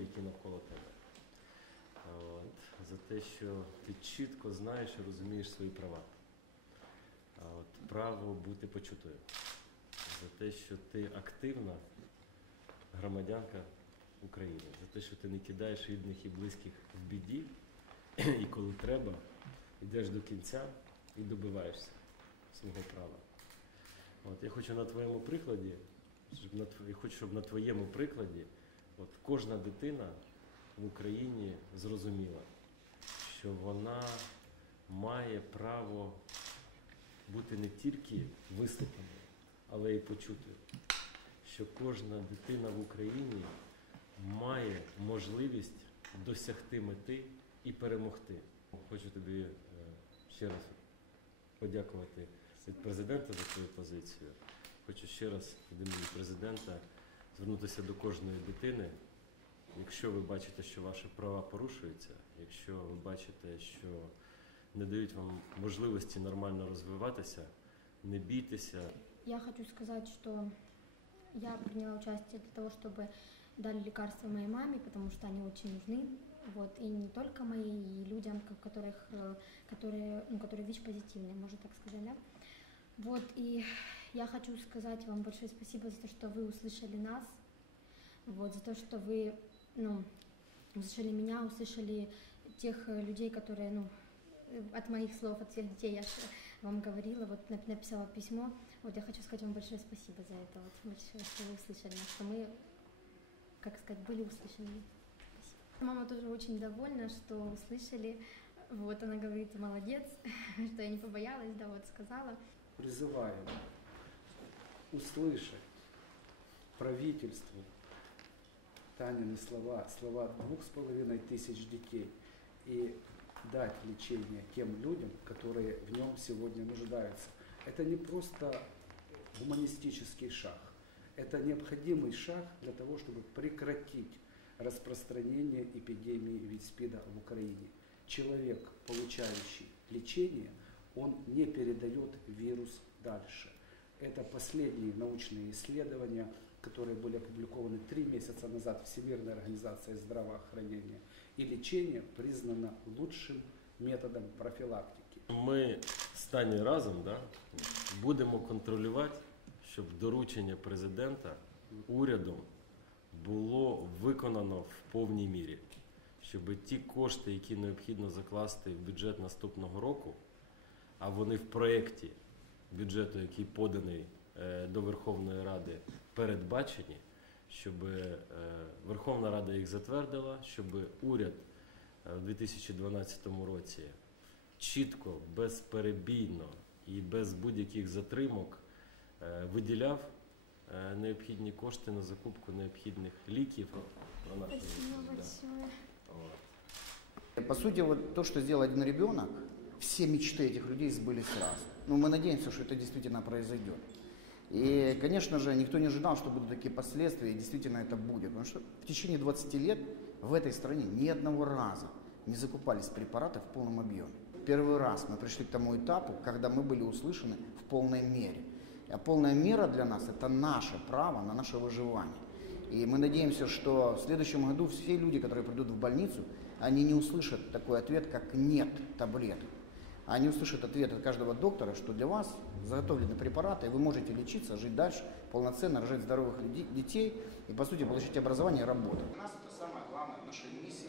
які навколо тебе. От, за те, що ти чітко знаєш і розумієш свої права. От, право бути почутою. За те, що ти активна громадянка України, за те, що ти не кидаєш рідних і близьких в біді, і коли треба, йдеш до кінця і добиваєшся свого права. От, я хочу на твоєму прикладі, щоб на я хочу, щоб на твоєму прикладі от, кожна дитина в Україні зрозуміла, що вона має право бути не тільки вислуханою, але й почутою. Що кожна дитина в Україні має можливість досягти мети і перемогти. Хочу тобі е, ще раз подякувати від президента за твою позицію. Хочу ще раз від імені президента звернутися до кожної дитини. Якщо ви бачите, що ваші права порушуються, якщо ви бачите, що не дають вам можливості нормально розвиватися, не бійтеся, Я хочу сказать, что я приняла участие для того, чтобы дали лекарства моей маме, потому что они очень нужны. Вот, и не только моей, и людям, ко- которых, э, которые, ну, которые ВИЧ-позитивные, можно так сказать, да. Вот, и я хочу сказать вам большое спасибо за то, что вы услышали нас, вот, за то, что вы, ну, услышали меня, услышали тех э, людей, которые, ну, э, от моих слов, от всех детей я вам говорила, вот нап- написала письмо, вот я хочу сказать вам большое спасибо за это, вот большое, что вы услышали что мы, как сказать, были услышаны. Спасибо. Мама тоже очень довольна, что услышали. Вот она говорит, молодец, что я не побоялась, да, вот сказала. призываю услышать правительству Танины слова, слова двух с половиной тысяч детей и дать лечение тем людям, которые в нем сегодня нуждаются. Это не просто гуманистический шаг, это необходимый шаг для того, чтобы прекратить распространение эпидемии ВИЧ-СПИДа в Украине. Человек, получающий лечение, он не передает вирус дальше. Это последние научные исследования, которые были опубликованы три месяца назад Всемирной организацией здравоохранения. И лечение признано лучшим методом профилактики. Ми стані разом да, будемо контролювати, щоб доручення президента урядом було виконано в повній мірі, щоб ті кошти, які необхідно закласти в бюджет наступного року, а вони в проєкті бюджету, який поданий е, до Верховної Ради, передбачені, щоб е, Верховна Рада їх затвердила, щоб уряд е, в 2012 році чітко, безперебійно і без будь-яких затримок виділяв необхідні кошти на закупку необхідних ліків. Спасибо большое. По сути, вот то, что сделал один ребенок, все мечты этих людей сбылись сразу. Ну, мы надеемся, что это действительно произойдет. И, конечно же, никто не ожидал, что будут такие последствия, и действительно это будет. Потому что в течение 20 лет в этой стране ни одного раза не закупались препараты в полном объеме. Первый раз мы пришли к тому этапу, когда мы были услышаны в полной мере. А полная мера для нас – это наше право на наше выживание. И мы надеемся, что в следующем году все люди, которые придут в больницу, они не услышат такой ответ, как «нет таблеток». Они услышат ответ от каждого доктора, что для вас заготовлены препараты, и вы можете лечиться, жить дальше, полноценно рожать здоровых людей- детей и, по сути, получить образование и работу. У нас это самое главное, наша миссия